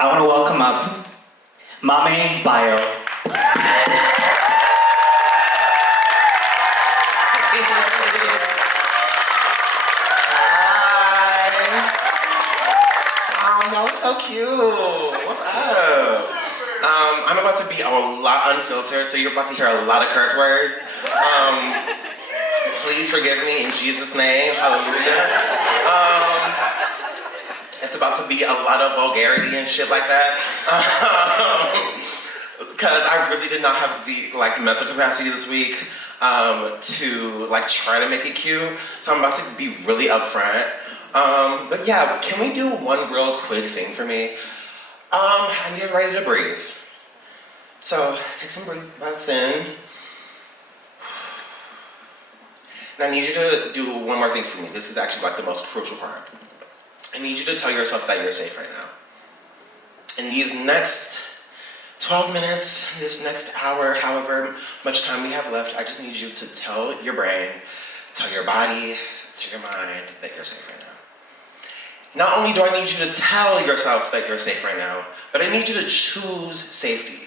I want to welcome up Mame, Bioh. Y'all are so cute. What's up? I'm about to be a lot unfiltered, so you're about to hear a lot of curse words. Please forgive me in Jesus' name. Hallelujah. It's about to be a lot of vulgarity and shit like that. Because I really did not have the mental capacity this week to try to make it cute. So I'm about to be really upfront. But yeah, can we do one real quick thing for me? I'm getting ready to breathe. So take some breaths in. And I need you to do one more thing for me. This is actually the most crucial part. I need you to tell yourself that you're safe right now. In these next 12 minutes, this next hour, however much time we have left, I just need you to tell your brain, tell your body, tell your mind that you're safe right now. Not only do I need you to tell yourself that you're safe right now, but I need you to choose safety.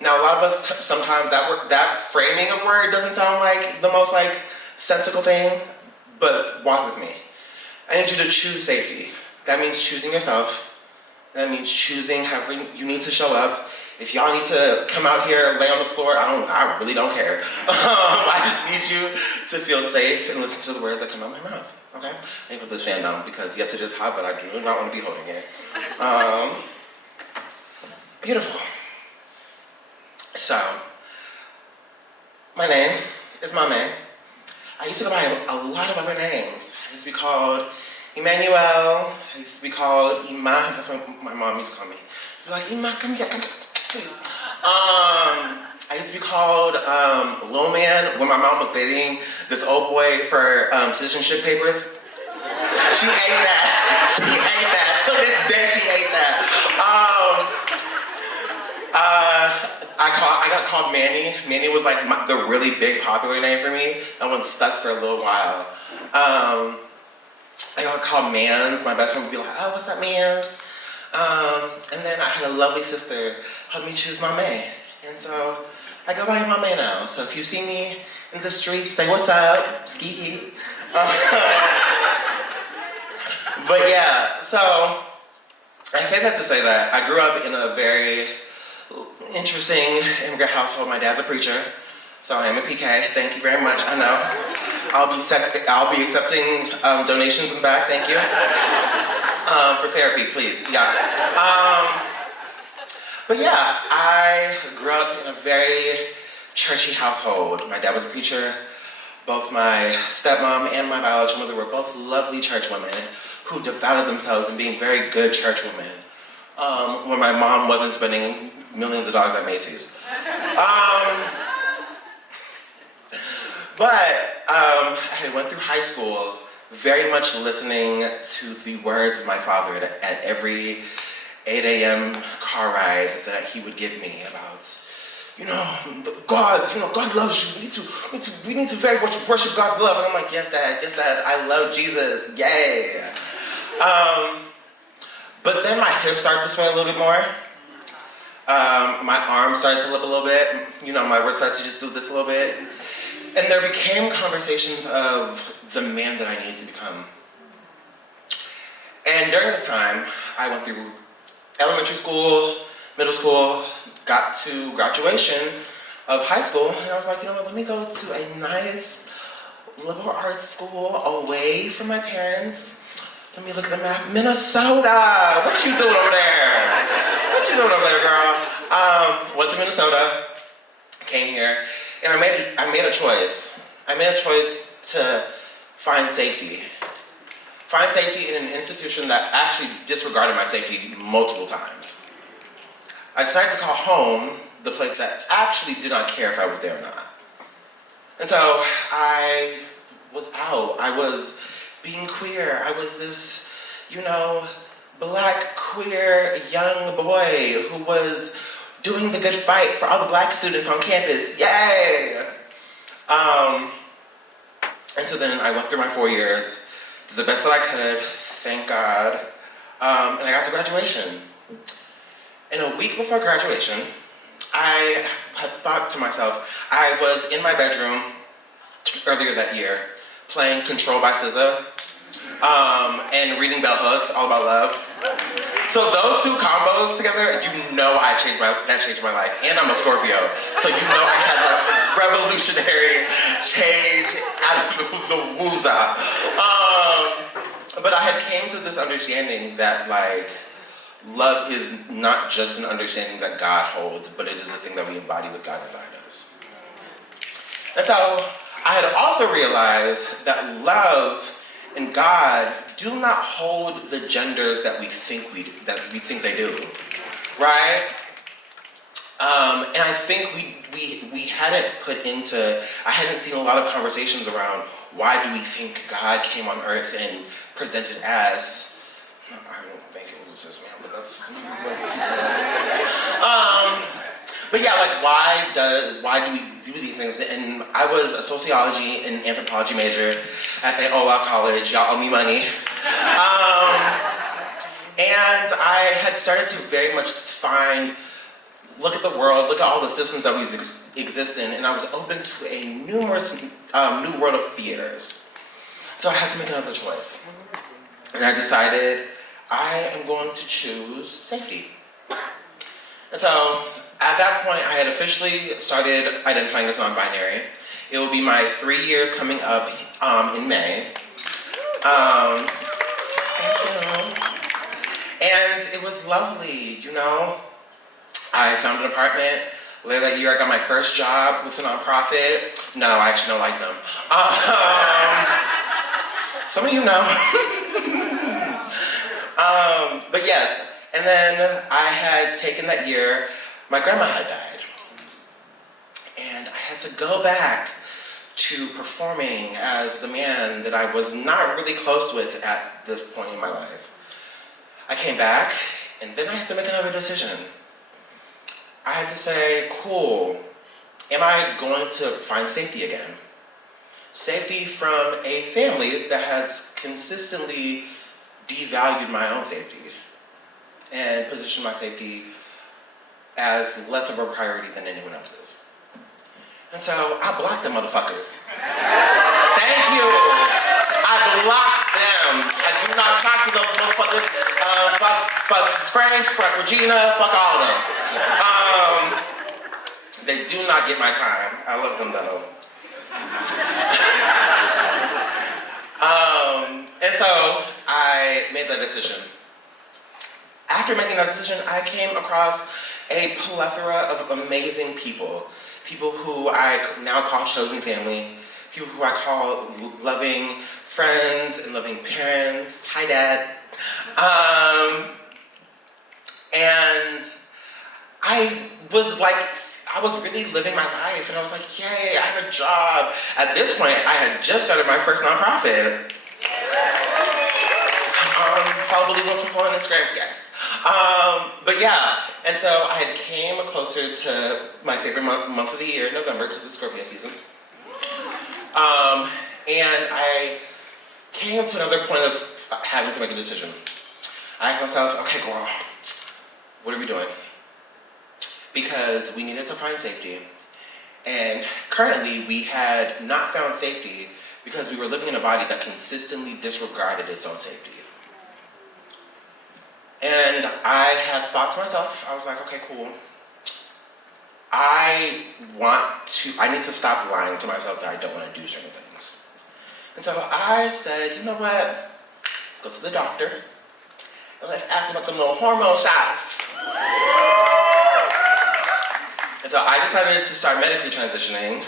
Now, a lot of us, sometimes that framing of word doesn't sound like the most sensical thing, but walk with me. I need you to choose safety. That means choosing yourself. That means choosing however you need to show up. If y'all need to come out here and lay on the floor, I really don't care. I just need you to feel safe and listen to the words that come out of my mouth. Okay? I need to put this fan down because yes, it is hot, but I do not want to be holding it. Beautiful. So, my name is Mame. I used to go by a lot of other names. I used to be called Emmanuel. I used to be called Ima. That's what my mom used to call me. She'd be like, Ima, come here, please. I used to be called Lil Man when my mom was dating this old boy for citizenship papers. She ate that. She ate that. To this day, she ate that. I got called Manny. Manny was the really big popular name for me. That one stuck for a little while. I got called Mans. My best friend would be like, oh, what's up, Mans? And then I had a lovely sister help me choose Mame. And so I go by Mame now. So if you see me in the streets, say what's up, ski. But yeah, so I say that to say that I grew up in a very interesting immigrant household. My dad's a preacher, so I am a PK. Thank you very much. I know. I'll be accepting donations in the back. Thank you for therapy, please. Yeah. But yeah, I grew up in a very churchy household. My dad was a preacher. Both my stepmom and my biological mother were both lovely church women who devoted themselves in being very good church women. When my mom wasn't spending millions of dollars at Macy's. But I went through high school very much listening to the words of my father at every 8 a.m. car ride that he would give me about, God loves you. We need to very much worship God's love. And I'm like, yes, Dad, I love Jesus, yay. But then my hips started to sway a little bit more. My arms started to lip a little bit. My wrist started to just do this a little bit. And there became conversations of the man that I need to become. And during this time, I went through elementary school, middle school, got to graduation of high school, and I was like, let me go to a nice liberal arts school away from my parents. Let me look at the map. Minnesota! What you doing over there? What you doing over there, girl? Went to Minnesota, came here, and I made a choice. I made a choice to find safety. Find safety in an institution that actually disregarded my safety multiple times. I decided to call home the place that actually did not care if I was there or not. And so I was out. I was being queer. I was this, black, queer, young boy who was doing the good fight for all the black students on campus. Yay! And so then I went through my 4 years, did the best that I could, thank God. And I got to graduation. And a week before graduation, I had thought to myself, I was in my bedroom earlier that year playing Control by SZA and reading bell hooks, All About Love. So those two combos together, that changed my life. And I'm a Scorpio, so I had that revolutionary change out of the woozah. But I had came to this understanding that love is not just an understanding that God holds, but it is a thing that we embody with God inside us. And so I had also realized that love and God do not hold the genders that we think they do, right? And I think we hadn't I hadn't seen a lot of conversations around why do we think God came on earth and presented as, I don't think it was a cis man, but that's, but yeah, why do we do these things? And I was a sociology and anthropology major at St. Olaf College. Y'all owe me money. And I had started to very much look at the world, look at all the systems that we exist in, and I was open to a new world of fears. So I had to make another choice. And I decided I am going to choose safety. And so at that point, I had officially started identifying as non-binary. It will be my 3 years coming up in May. Thank you. And it was lovely, I found an apartment. Later that year, I got my first job with a nonprofit. No, I actually don't like them. Some of you know. But yes, and then I had taken that year, my grandma had died. And I had to go back to performing as the man that I was not really close with at this point in my life. I came back, and then I had to make another decision. I had to say, cool, am I going to find safety again? Safety from a family that has consistently devalued my own safety and positioned my safety as less of a priority than anyone else's. And so I blocked them motherfuckers. Thank you. I blocked them. I do not talk to those motherfuckers. Fuck Frank, fuck Regina, fuck all of them. They do not get my time. I love them though. And so I made that decision. After making that decision, I came across a plethora of amazing people. People who I now call chosen family. People who I call loving friends and loving parents. Hi, Dad. And I was really living my life, and I was like, yay, I have a job. At this point, I had just started my first nonprofit. Follow Believe Once on Instagram, yes. But yeah, and so I had came closer to my favorite month of the year, November, because it's Scorpio season. And I came to another point of having to make a decision. I asked myself, okay, girl, what are we doing? Because we needed to find safety. And currently, we had not found safety because we were living in a body that consistently disregarded its own safety. And I had thought to myself, I was like, okay, cool. I need to stop lying to myself that I don't want to do certain things. And so I said, you know what? Let's go to the doctor and let's ask about some little hormone shots. And so I decided to start medically transitioning.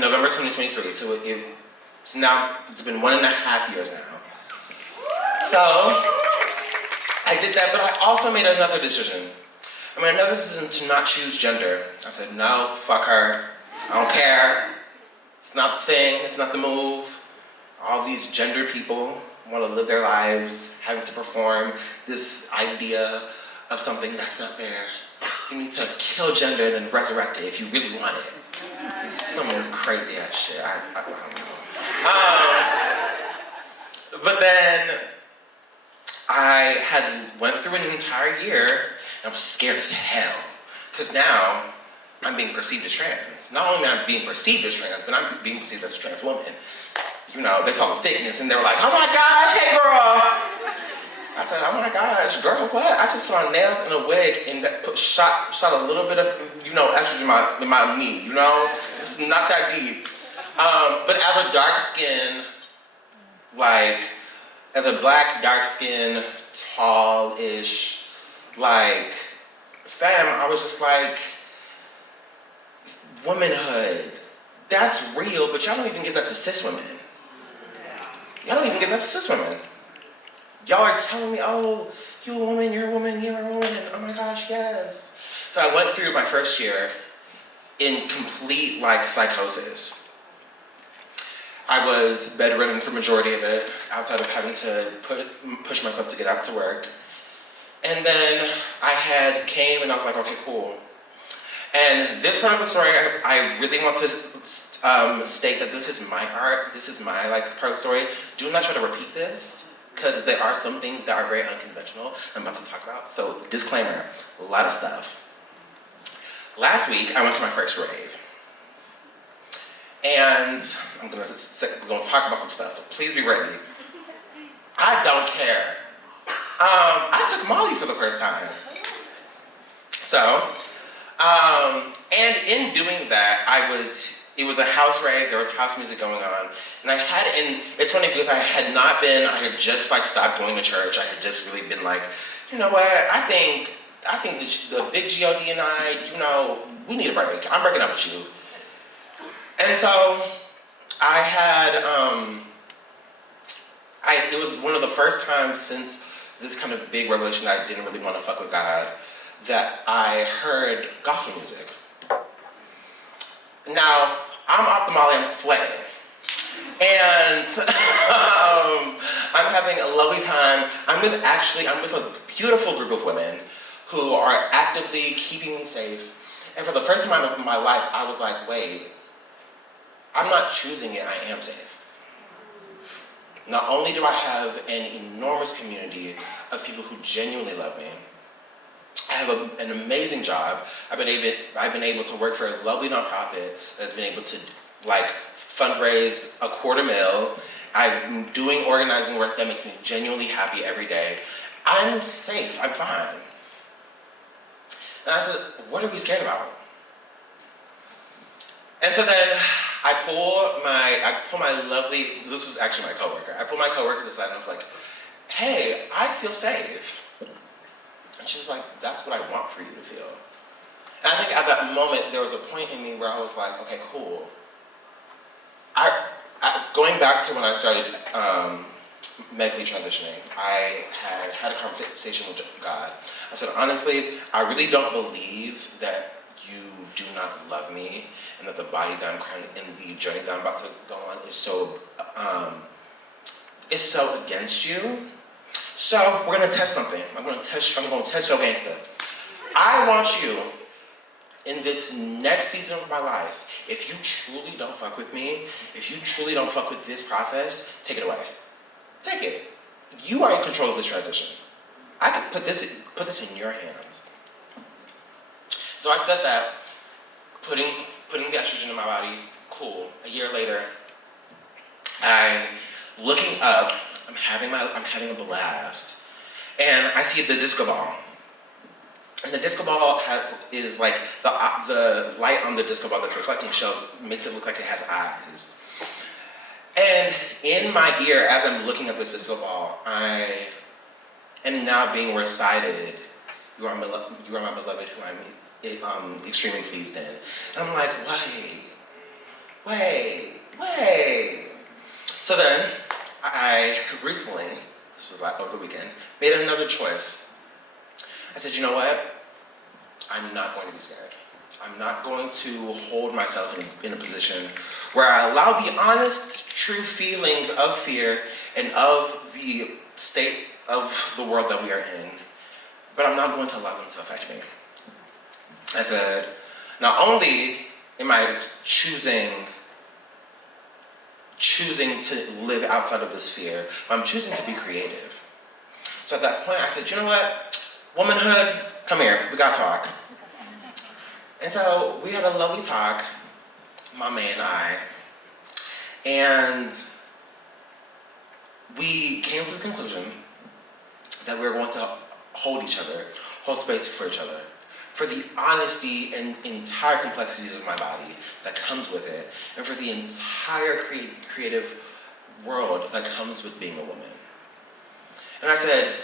November 2023. So it's been 1.5 years now. So I did that, but I also made another decision. I made another decision to not choose gender. I said, no, fuck her. I don't care. It's not the thing. It's not the move. All these gender people want to live their lives, having to perform this idea of something that's not there. You need to kill gender, then resurrect it if you really want it. Some crazy ass shit. I don't know. But then I had went through an entire year and I was scared as hell. Because now I'm being perceived as trans. Not only am I being perceived as trans, but I'm being perceived as a trans woman. You know, they saw the thickness and they were like, oh my gosh, hey girl. I said, oh my gosh, girl, what? I just put on nails and a wig and shot a little bit of, estrogen in my knee, It's not that deep. But as a dark skin, as a black, dark skin, tall-ish, femme, I was just like, womanhood, that's real, but y'all don't even give that to cis women. Y'all don't even give that to cis women. Y'all are telling me, oh, you're a woman, you're a woman, you're a woman. Oh my gosh, yes. So I went through my first year in complete psychosis. I was bedridden for majority of it, outside of having to push myself to get out to work. And then I came and I was like, okay, cool. And this part of the story, I really want to state that this is my art, this is my part of the story. Do not try to repeat this, because there are some things that are very unconventional I'm about to talk about. So disclaimer, a lot of stuff. Last week, I went to my first rave. And we're gonna talk about some stuff, so please be ready. I don't care. I took Molly for the first time. So, and in doing that, it was a house rave, there was house music going on, and it's funny because I had just stopped going to church. I had just really been you know what, I think the big G.O.D. and I, we need a break. I'm breaking up with you. And so, it was one of the first times since this kind of big revelation that I didn't really want to fuck with God, that I heard gospel music. Now, I'm off the Molly, I'm sweating. And I'm having a lovely time. I'm with a beautiful group of women who are actively keeping me safe. And for the first time in my life, I was like, wait, I'm not choosing it, I am safe. Not only do I have an enormous community of people who genuinely love me, I have an amazing job. I've been able to work for a lovely nonprofit that's been able to fundraise $250,000. I'm doing organizing work that makes me genuinely happy every day. I'm safe, I'm fine. And I said, what are we scared about? And so then I pull my lovely, this was actually my coworker. I pulled my coworker to the side and I was like, hey, I feel safe. And she was like, that's what I want for you to feel. And I think at that moment, there was a point in me where I was like, okay, cool. Going back to when I started medically transitioning, I had a conversation with God. I said, honestly, I really don't believe that you do not love me, and that the body that I'm currently in, the journey that I'm about to go on is so against you. So we're gonna test something. I'm gonna test your gangster. I want you in this next season of my life, if you truly don't fuck with me, if you truly don't fuck with this process, take it away. Take it. You are in control of this transition. I can put this in your hands. So I said that, putting the estrogen in my body, cool. A year later, I'm looking up, I'm having a blast, and I see the disco ball. And the disco ball is like the light on the disco ball that's reflecting shelves makes it look like it has eyes. And in my ear, as I'm looking at this disco ball, I am now being recited, you are my beloved who I'm extremely pleased in. And I'm like, wait. So then, I recently, this was like over the weekend, made another choice. I said, you know what? I'm not going to be scared. I'm not going to hold myself in a position where I allow the honest, true feelings of fear and of the state of the world that we are in, but I'm not going to allow them to affect me. I said, not only am I choosing choosing to live outside of this fear. I'm choosing to be creative. So at that point, I said, you know what? Womanhood, come here, we gotta talk. And so we had a lovely talk, Mame and I, and we came to the conclusion that we were going to hold each other, hold space for each other, for the honesty and entire complexities of my body that comes with it, and for the entire creative world that comes with being a woman. And I said,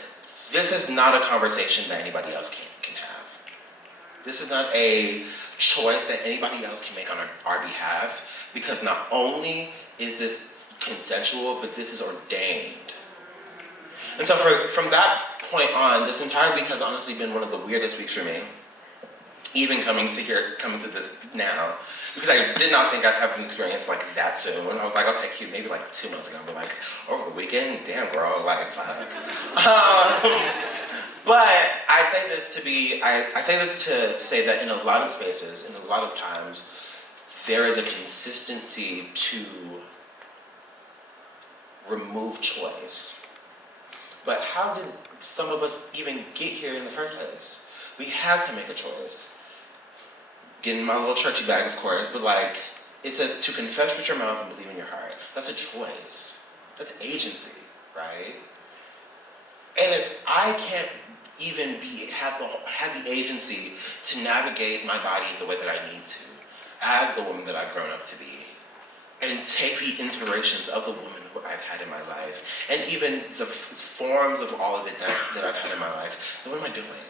this is not a conversation that anybody else can have. This is not a choice that anybody else can make on our behalf, because not only is this consensual, but this is ordained. And so from that point on, this entire week has honestly been one of the weirdest weeks for me. Even coming to this now, because I did not think I'd have an experience like that soon. I was like, okay, cute, maybe like 2 months ago, but like over the weekend, damn girl, like fuck. But I say this to say that in a lot of spaces, and a lot of times, there is a consistency to remove choice. But how did some of us even get here in the first place? We had to make a choice. Get in my little churchy bag, of course, but like, it says to confess with your mouth and believe in your heart. That's a choice. That's agency, right? And if I can't even have the agency to navigate my body the way that I need to, as the woman that I've grown up to be, and take the inspirations of the woman who I've had in my life, and even the forms of all of it that I've had in my life, then what am I doing?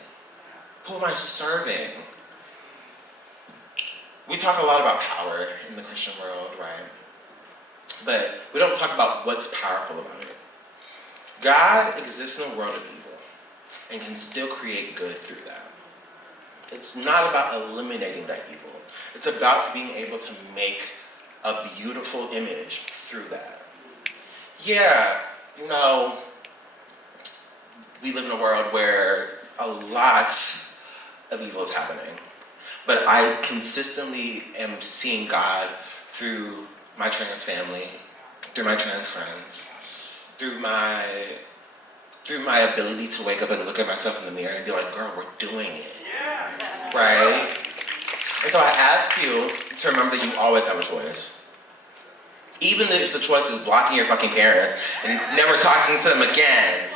Who am I serving? We talk a lot about power in the Christian world, right? But we don't talk about what's powerful about it. God exists in a world of evil and can still create good through that. It's not about eliminating that evil. It's about being able to make a beautiful image through that. Yeah, we live in a world where a lot of evil is happening. But I consistently am seeing God through my trans family, through my trans friends, through my ability to wake up and look at myself in the mirror and be like, girl, we're doing it. Yeah. Right? And so I ask you to remember that you always have a choice. Even if the choice is blocking your fucking parents and never talking to them again.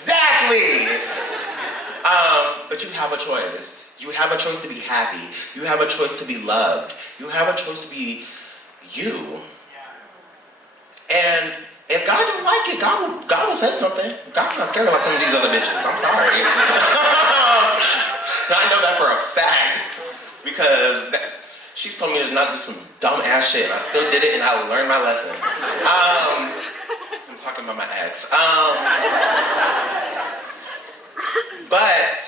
Exactly! But you have a choice. You have a choice to be happy. You have a choice to be loved. You have a choice to be you. And if God don't like it, God will say something. God's not scared like some of these other bitches. I'm sorry. I know that for a fact. Because she's told me to not do some dumb ass shit, and I still did it, and I learned my lesson. I'm talking about my ex. But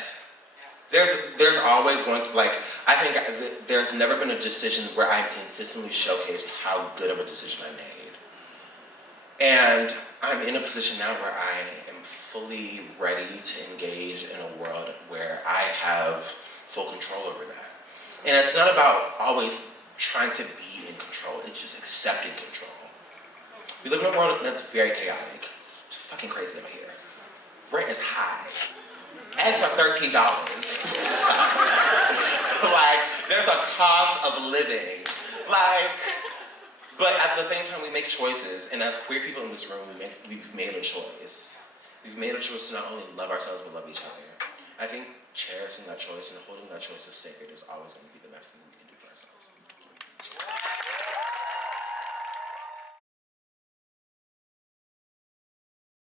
there's always going to, I think there's never been a decision where I've consistently showcased how good of a decision I made. And I'm in a position now where I am fully ready to engage in a world where I have full control over that. And it's not about always trying to be in control, it's just accepting control. We live in a world that's very chaotic. It's fucking crazy over here. Rent is high. Eggs are $13. There's a cost of living. But at the same time, we make choices, and as queer people in this room, we've made a choice. We've made a choice to not only love ourselves, but love each other. I think cherishing that choice and holding that choice as sacred is always going to be the best thing we can do.